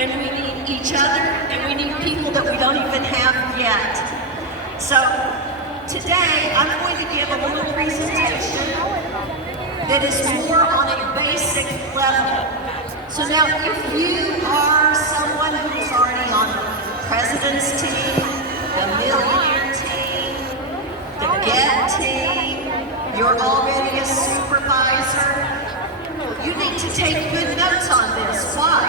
and we need each other, and we need people that we don't even have yet. So today I'm going to give a little presentation that is more on a basic level. So now if you are someone who is already on the president's team, the millionaire team, the get team, you're already a supervisor, you need to take good notes on this. Why?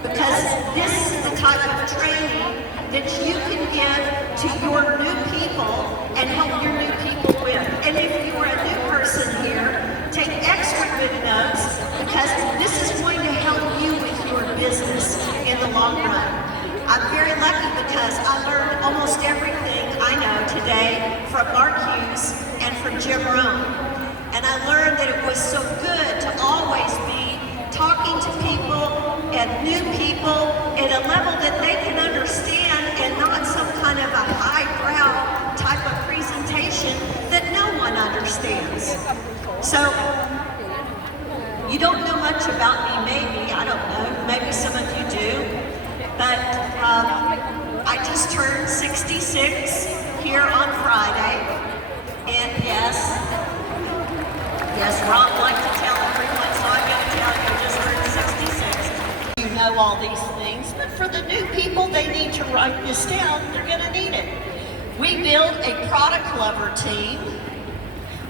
Because this is the type of training that you can give to your new people and help your new people with. And if you are a new person here, take extra good notes because this is going to help you with your business in the long run. I'm very lucky because I learned almost everything I know today from Mark Hughes and from Jim Rohn. And I learned that it was so good to always be talking to people and new people at a level that they can understand and not some kind of a highbrow type of presentation that no one understands. So, you don't know much about me, maybe, I don't know, maybe some of you do, but I just turned 66 here on Friday, and yes, Rob liked to tell everyone, so I'm going to tell you, I just turned 66. You know all these things, but for the new people, they need to write this down, they're going to need it. We build a product lover team,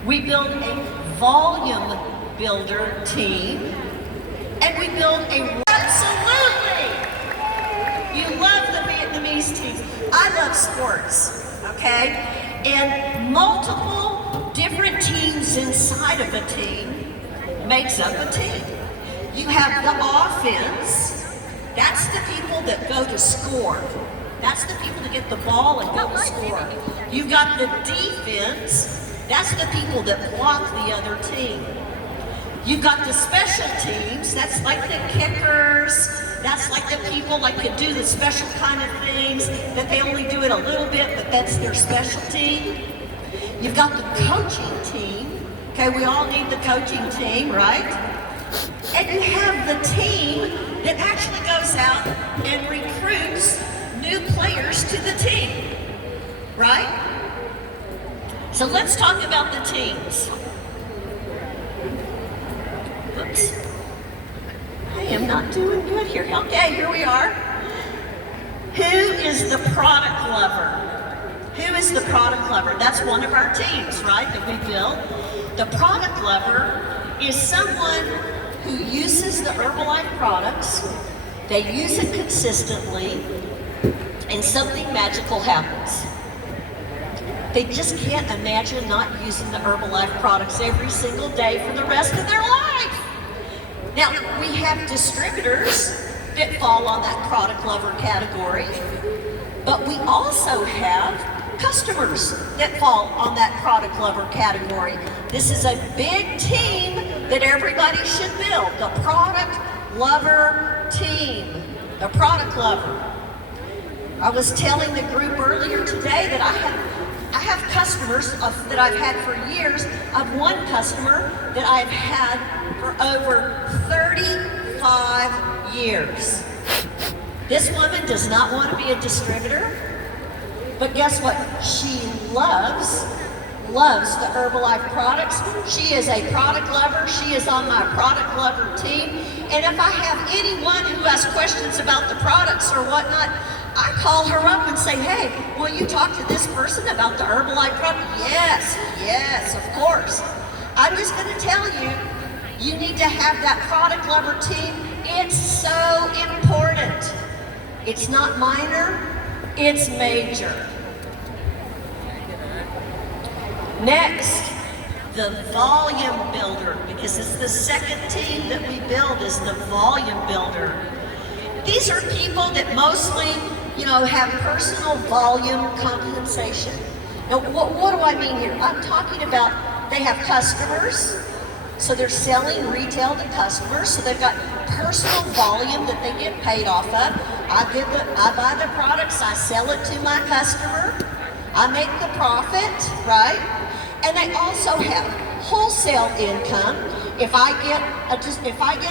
we build a volume builder team, and we build a absolutely. You love the Vietnamese teams. I love sports, okay? And multiple different teams inside of a team makes up a team. You have the offense. That's the people that go to score. That's the people that get the ball and go to score. You've got the defense. That's the people that block the other team. You've got the special teams. That's like the kickers. That's like the people like that do the special kind of things that they only do it a little bit, but that's their specialty. You've got the coaching team. Okay, we all need the coaching team, right? And you have the team that actually goes out and recruits new players to the team, right? So let's talk about the teams. Oops. I am not doing good here. Okay, here we are. Who is the product lover? Who is the product lover? That's one of our teams, right, that we build. The product lover is someone who uses the Herbalife products, they use it consistently, and something magical happens. They just can't imagine not using the Herbalife products every single day for the rest of their life. Now, we have distributors that fall on that product lover category, but we also have customers that fall on that product lover category. This is a big team that everybody should build, the product lover team, the product lover. I was telling the group earlier today that I have customers that I've had for years. I've one customer that I've had for over 35 years. This woman does not want to be a distributor, but guess what? She loves the Herbalife products. She is a product lover. She is on my product lover team. And if I have anyone who has questions about the products or whatnot, I call her up and say, hey, will you talk to this person about the Herbalife product? Yes, of course. I'm just going to tell you, you need to have that product lover team. It's so important. It's not minor, it's major. Next, the volume builder, because it's the second team that we build is the volume builder. These are people that mostly, have personal volume compensation. Now, what do I mean here? I'm talking about they have customers, so they're selling retail to customers, so they've got personal volume that they get paid off of. I buy the products, I sell it to my customer, I make the profit, right? And they also have wholesale income, If I get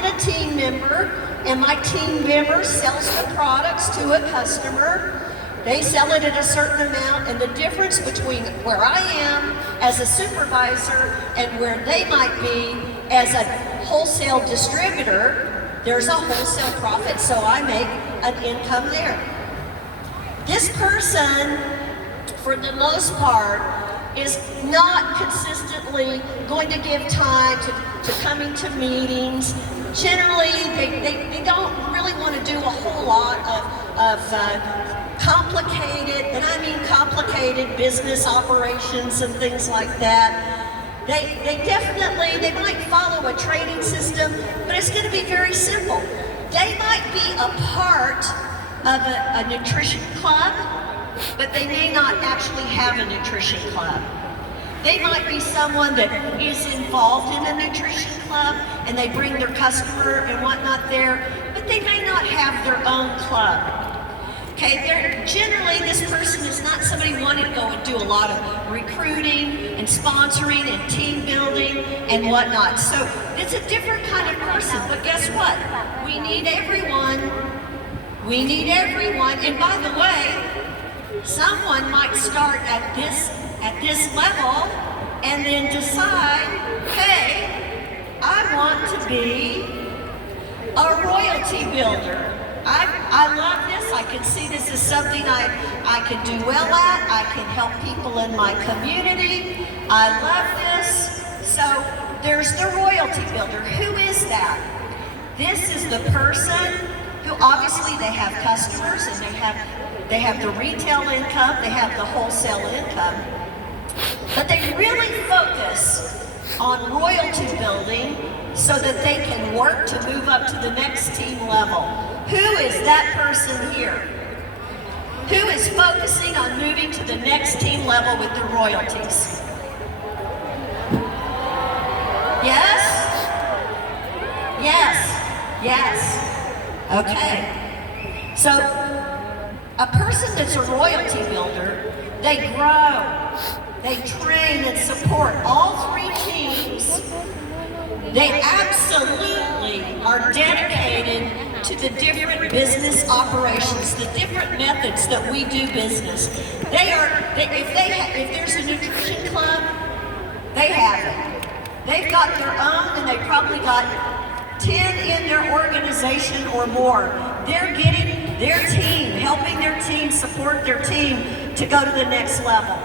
a team member and my team member sells the products to a customer, they sell it at a certain amount, and the difference between where I am as a supervisor and where they might be as a wholesale distributor, there's a wholesale profit, so I make an income there. This person, for the most part, is not consistently going to give time to coming to meetings. Generally, they don't really want to do a whole lot of complicated, and I mean complicated business operations and things like that. They might follow a training system, but it's going to be very simple. They might be a part of a nutrition club, but they may not actually have a nutrition club. They might be someone that is involved in a nutrition club and they bring their customer and whatnot there, but they may not have their own club. Okay, generally this person is not somebody wanting to go and do a lot of recruiting and sponsoring and team building and whatnot. So it's a different kind of person, but guess what? We need everyone. We need everyone. And by the way, someone might start at this level and then decide, hey, I want to be a royalty builder. I love this. I can see this is something I can do well at. I can help people in my community. I love this. So there's the royalty builder. Who is that? This is the person who obviously they have customers and they have the retail income, they have the wholesale income, but they really focus on royalty building so that they can work to move up to the next team level. Who is that person here? Who is focusing on moving to the next team level with the royalties? Yes? Yes? Yes. Okay. So, a person that's a royalty builder, they grow, they train and support all three teams. They absolutely are dedicated to the different business operations, the different methods that we do business. If there's a nutrition club, they have it. They've got their own, and they probably got 10 in their organization or more. They're getting their team, helping their team, support their team to go to the next level.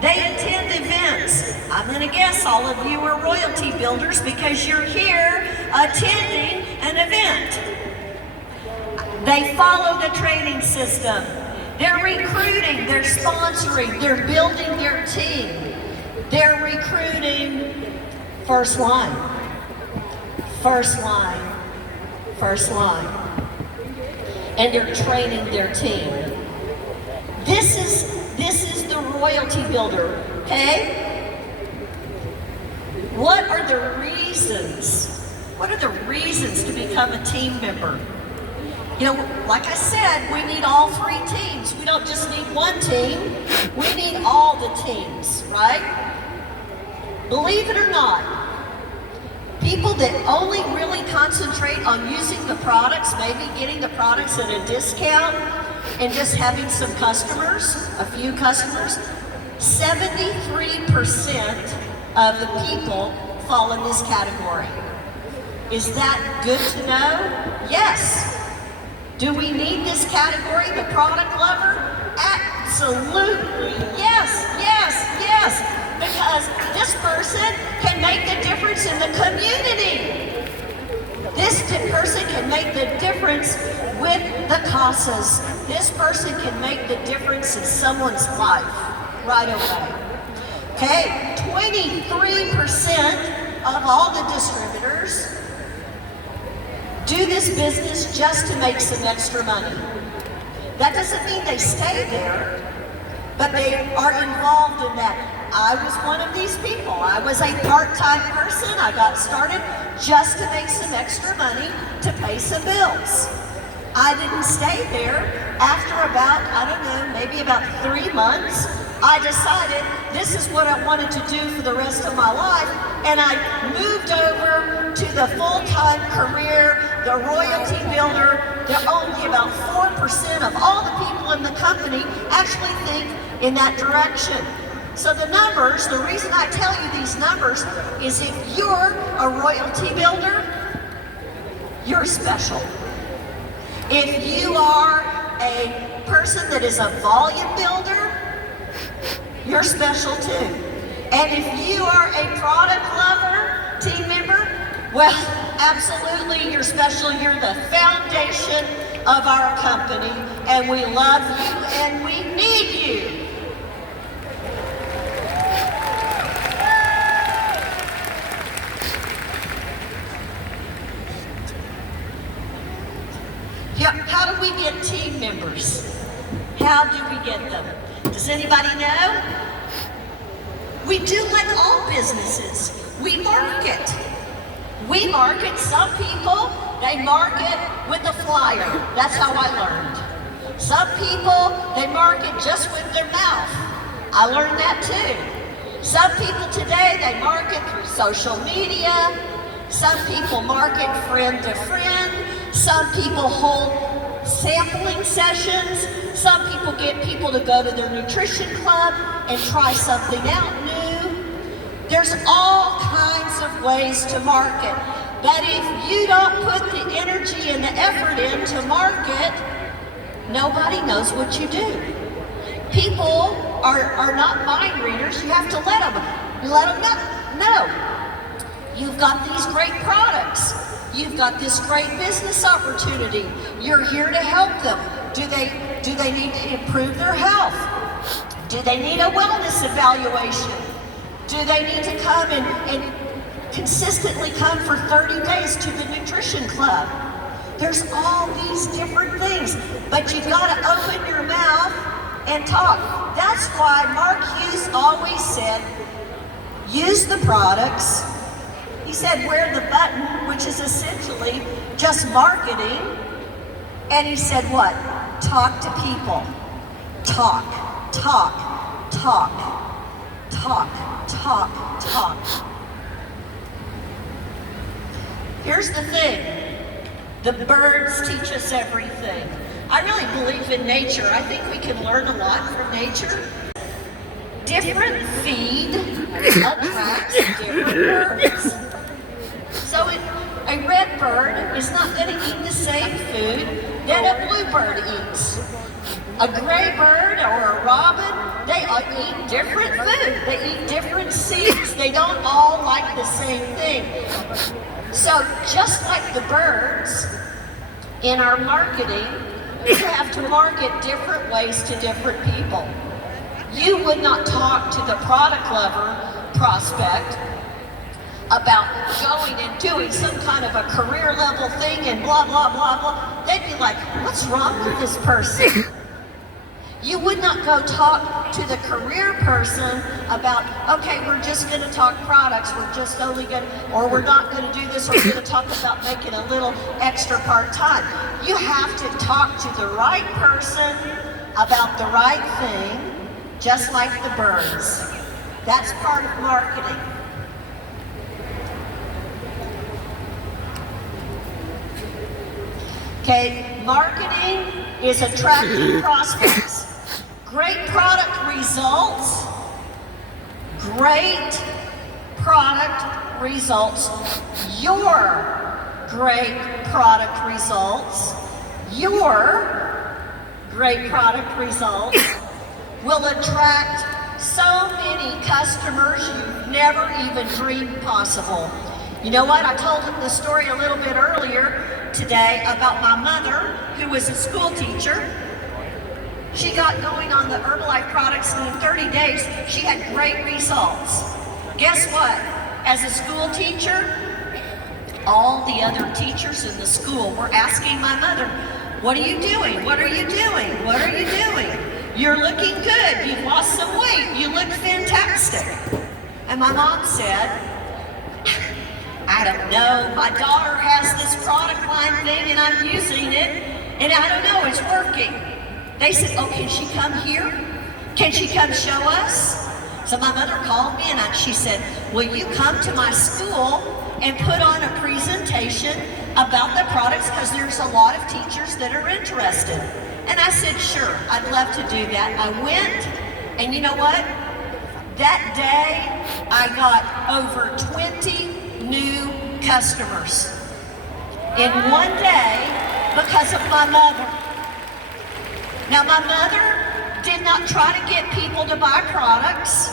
They attend events. I'm going to guess all of you are royalty builders because you're here attending an event. They follow the training system. They're recruiting, they're sponsoring, they're building their team. They're recruiting first line, first line, first line. And they're training their team. This is the royalty builder, okay? What are the reasons? What are the reasons to become a team member? You know, like I said, we need all three teams. We don't just need one team. We need all the teams, right? Believe it or not, people that only really concentrate on using the products, maybe getting the products at a discount, and just having some customers, a few customers, 73% of the people fall in this category. Is that good to know? Yes. Do we need this category, the product lover? Absolutely, yes, yes, yes. Because this person can make the difference in the community. This person can make the difference with the causes. This person can make the difference in someone's life right away. Okay, 23% of all the distributors do this business just to make some extra money. That doesn't mean they stay there, but they are involved in that. I was one of these people. I was a part-time person. I got started just to make some extra money to pay some bills. I didn't stay there. After about, I don't know, maybe about 3 months, I decided this is what I wanted to do for the rest of my life, and I moved over to the full-time career, the royalty builder, they're only about 4% of all the people in the company actually think in that direction. So the numbers, the reason I tell you these numbers is if you're a royalty builder, you're special. If you are a person that is a volume builder, you're special too. And if you are a product lover, team member, well, absolutely you're special. You're the foundation of our company, and we love you and we need you. How do we get team members? How do we get them? Does anybody know? We do like all businesses. We market. We market. Some people, they market with a flyer. That's how I learned. Some people, they market just with their mouth. I learned that too. Some people today, they market through social media. Some people market friend to friend. Some people hold sampling sessions. Some people get people to go to their nutrition club and try something out new. There's all kinds of ways to market. But if you don't put the energy and the effort in to market, nobody knows what you do. People are not mind readers. You have to let them know. You've got these great products. You've got this great business opportunity. You're here to help them. Do they need to improve their health? Do they need a wellness evaluation? Do they need to come and consistently come for 30 days to the nutrition club? There's all these different things, but you've got to open your mouth and talk. That's why Mark Hughes always said, use the products. He said, wear the button, which is essentially just marketing. And he said what? Talk to people. Talk, talk, talk, talk, talk, talk. Here's the thing. The birds teach us everything. I really believe in nature. I think we can learn a lot from nature. Different feed attracts different birds. So a red bird is not going to eat the same food that a bluebird eats. A gray bird or a robin, they eat different food. They eat different seeds. They don't all like the same thing. So just like the birds, in our marketing, we have to market different ways to different people. You would not talk to the product lover prospect about going and doing some kind of a career level thing and blah, blah, blah, blah. They'd be like, what's wrong with this person? You would not go talk to the career person about, okay, we're just going to talk products, we're just only going to, or we're not going to do this, or we're going to talk about making a little extra part-time. You have to talk to the right person about the right thing, just like the birds. That's part of marketing. Okay, marketing is attracting prospects. Great product results. Great product results. Your great product results. Your great product results will attract so many customers you've never even dreamed possible. You know what? I told the story a little bit earlier today about my mother, who was a school teacher. She got going on the Herbalife products, and in 30 days, she had great results. Guess what? As a school teacher, all the other teachers in the school were asking my mother, what are you doing? What are you doing? What are you doing? You're looking good. You've lost some weight. You look fantastic. And my mom said, I don't know. My daughter has this product line thing and I'm using it, and I don't know, it's working. They said, oh, can she come here? Can she come show us? So my mother called me and she said, will you come to my school and put on a presentation about the products because there's a lot of teachers that are interested. And I said, sure, I'd love to do that. I went, and you know what? That day, I got over 20 new customers in one day because of my mother. Now, my mother did not try to get people to buy products.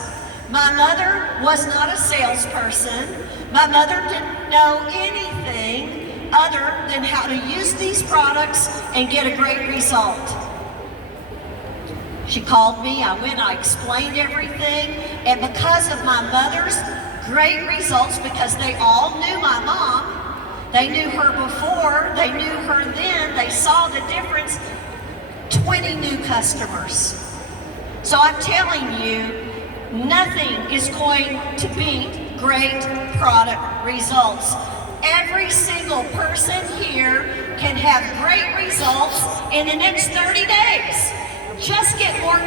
My mother was not a salesperson. My mother didn't know anything other than how to use these products and get a great result. She called me, I went, I explained everything, and because of my mother's great results, because they all knew my mom, they knew her before, they knew her then, they saw the difference, 20 new customers. So I'm telling you, nothing is going to beat great product results. Every single person here can have great results in the next 30 days. Just get more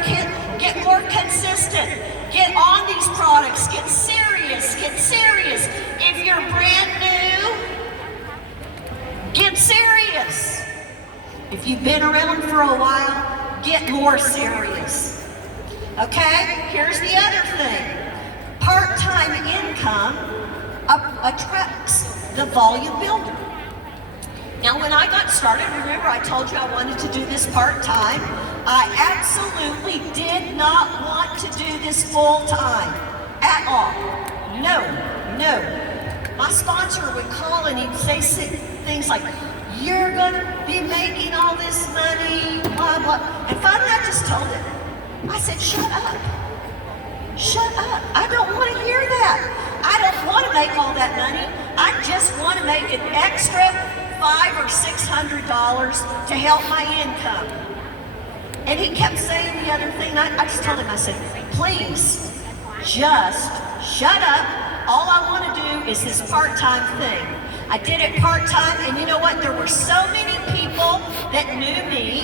consistent. Get on these products. Get serious. Get serious. If you're brand new, get serious. If you've been around for a while, get more serious. Okay? Here's the other thing. Part-time income attracts the volume builder. Now, when I got started, remember I told you I wanted to do this part-time. I absolutely did not want to do this full-time at all. No. My sponsor would call and he'd say things like, you're gonna be making all this money, blah, blah. And finally I just told him, I said, shut up. Shut up. I don't want to hear that. I don't want to make all that money. I just want to make an extra $500 or $600 to help my income. And he kept saying the other thing. I just told him, I said, please, just shut up. All I want to do is this part-time thing. I did it part-time, and you know what? There were so many people that knew me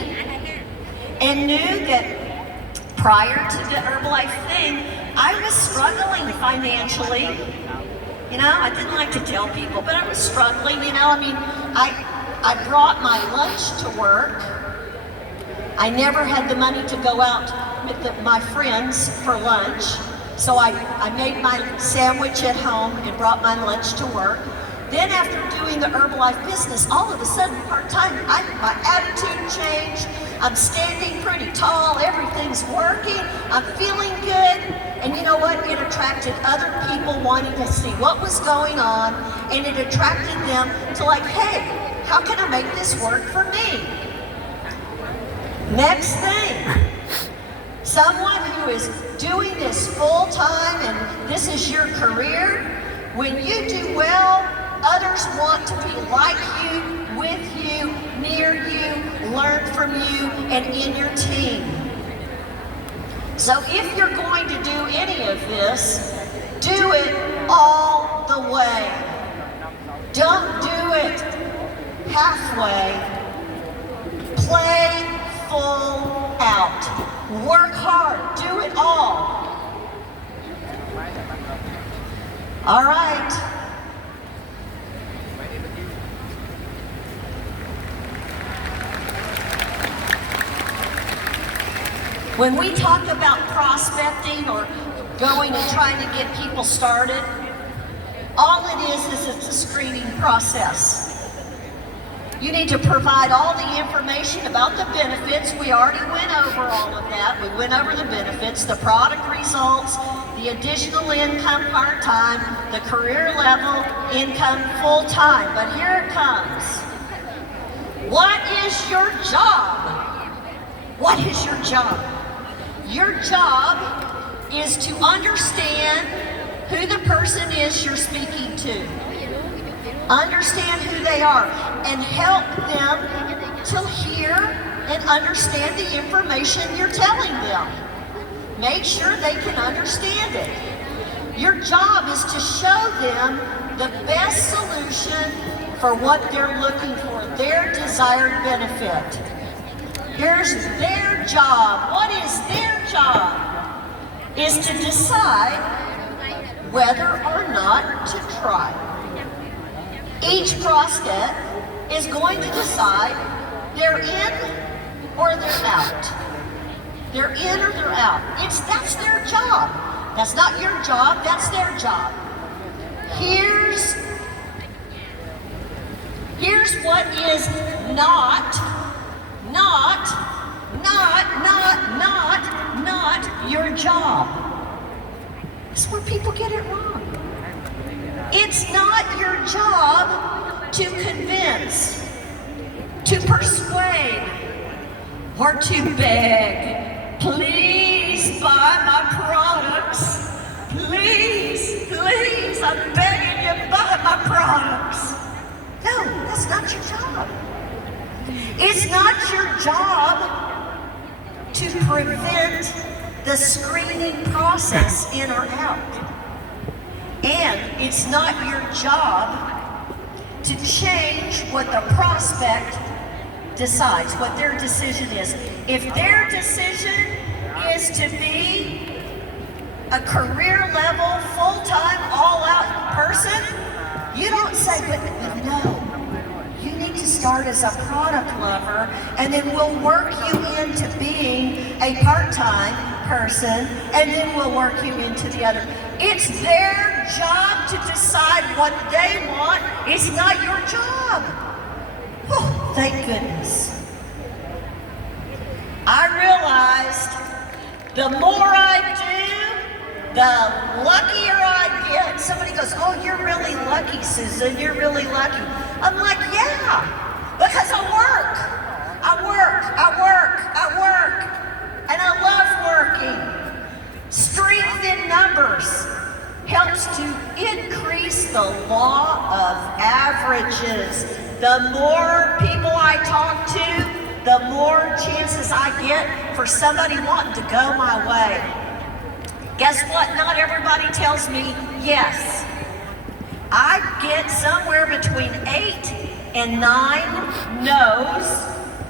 and knew that prior to the Herbalife thing, I was struggling financially. You know, I didn't like to tell people, but I was struggling, you know. I mean, I brought my lunch to work. I never had the money to go out with my friends for lunch. So I made my sandwich at home and brought my lunch to work. Then after doing the Herbalife business, all of a sudden, part-time, my attitude changed. I'm standing pretty tall, everything's working, I'm feeling good. And you know what? It attracted other people wanting to see what was going on, and it attracted them to like, hey, how can I make this work for me? Next thing, someone who is doing this full-time and this is your career, when you do well, others want to be like you, with you, near you, learn from you, and in your team. So if you're going to do any of this, do it all the way. Don't do it halfway. Play full out. Work hard. Do it all. All right. When we talk about prospecting or going and trying to get people started, all it is it's a screening process. You need to provide all the information about the benefits. We already went over all of that. We went over the benefits, the product results, the additional income part-time, the career level income full-time. But here it comes. What is your job? What is your job? Your job is to understand who the person is you're speaking to. Understand who they are and help them to hear and understand the information you're telling them. Make sure they can understand it. Your job is to show them the best solution for what they're looking for, their desired benefit. Here's their job. What is their job? Is to decide whether or not to try. Each prospect is going to decide they're in or they're out. They're in or they're out. That's their job. That's not your job, that's their job. Here's what is not your job. That's where people get it wrong. It's not your job to convince, to persuade, or to beg. Please buy my products. Please, I'm begging you, buy my products. No, that's not your job. It's not your job to prevent the screening process in or out. And it's not your job to change what the prospect decides, what their decision is. If their decision is to be a career level, full-time, all-out person, you don't say, but no, you need to start as a product lover, and then we'll work you into being a part-time person, and then we'll work you into the other. It's their job to decide what they want. It's not your job. Oh, thank goodness. I realized the more I do, the luckier I get. Somebody goes, oh, you're really lucky, Susan. You're really lucky. I'm like, yeah, because I work. And I love working. Strength in numbers helps to increase the law of averages. The more people I talk to, the more chances I get for somebody wanting to go my way. Guess what? Not everybody tells me yes. I get somewhere between 8 and 9 no's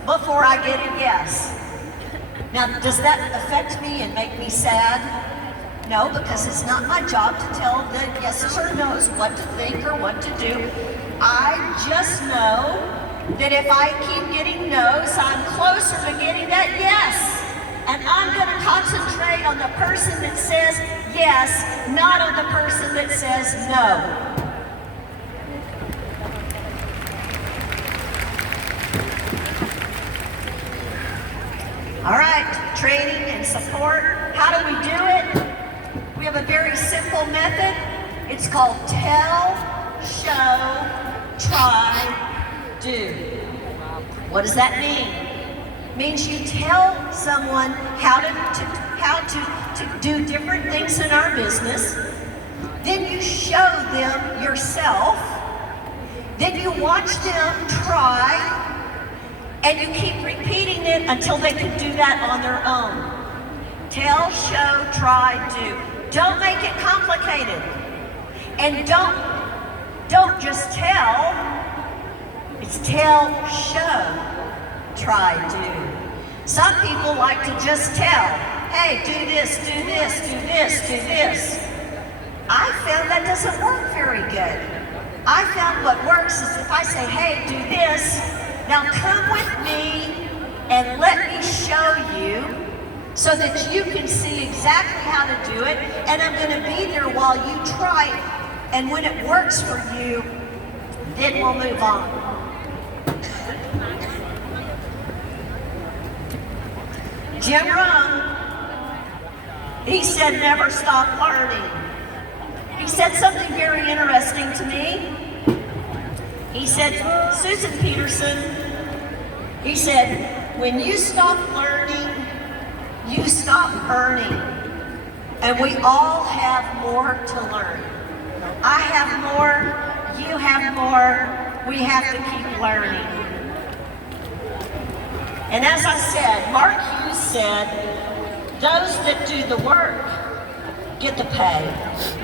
before I get a yes. Now, does that affect me and make me sad? No, because it's not my job to tell the yeses or no's what to think or what to do. I just know that if I keep getting no's, I'm closer to getting that yes. And I'm going to concentrate on the person that says yes, not on the person that says no. All right, training and support. How do we do it? We have a very simple method. It's called tell, show, try, do. What does that mean? It means you tell someone how to do different things in our business. Then you show them yourself. Then you watch them try. And you keep repeating it until they can do that on their own. Tell, show, try, do. Don't make it complicated. And don't just tell. It's tell, show, try, do. Some people like to just tell, hey, do this, do this, do this, do this. I found that doesn't work very good. I found what works is if I say, hey, do this, now come with me and let me show you so that you can see exactly how to do it, and I'm going to be there while you try it, and when it works for you, then we'll move on. Jim Rohn, he said never stop learning. He said something very interesting to me. He said, Susan Peterson, he said, when you stop learning, you stop earning. And we all have more to learn. I have more, you have more, we have to keep learning. And as I said, Mark Hughes said, those that do the work get the pay.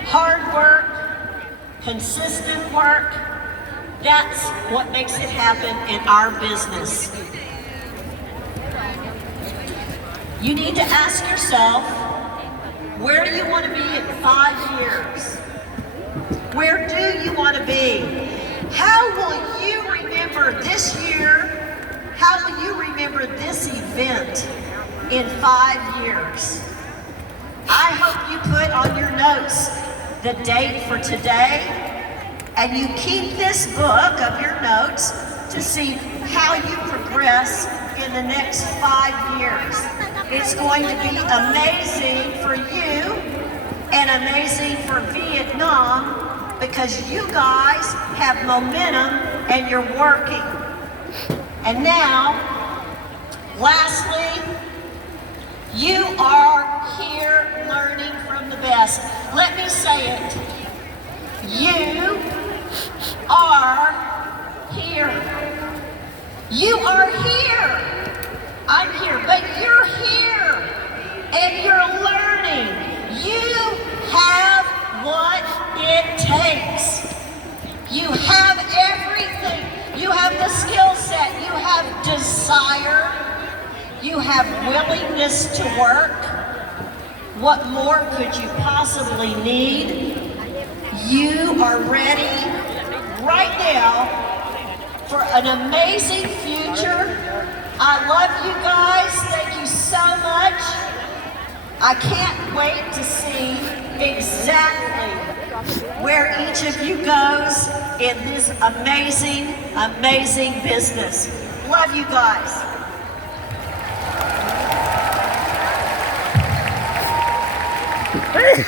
Hard work, consistent work, that's what makes it happen in our business. You need to ask yourself, where do you want to be in 5 years? Where do you want to be? How will you remember this year? How will you remember this event in 5 years? I hope you put on your notes the date for today, and you keep this book of your notes to see how you progress in the next 5 years. It's going to be amazing for you and amazing for Vietnam because you guys have momentum and you're working. And now, lastly, you are here learning from the best. Let me say it. You are here. You are here. I'm here, but you're here. And you're learning. You have what it takes. You have everything. You have the skill set. You have desire. You have willingness to work. What more could you possibly need? You are ready right now for an amazing future. I love you guys. Thank you so much. I can't wait to see exactly where each of you goes in this amazing, amazing business. Love you guys. Hey!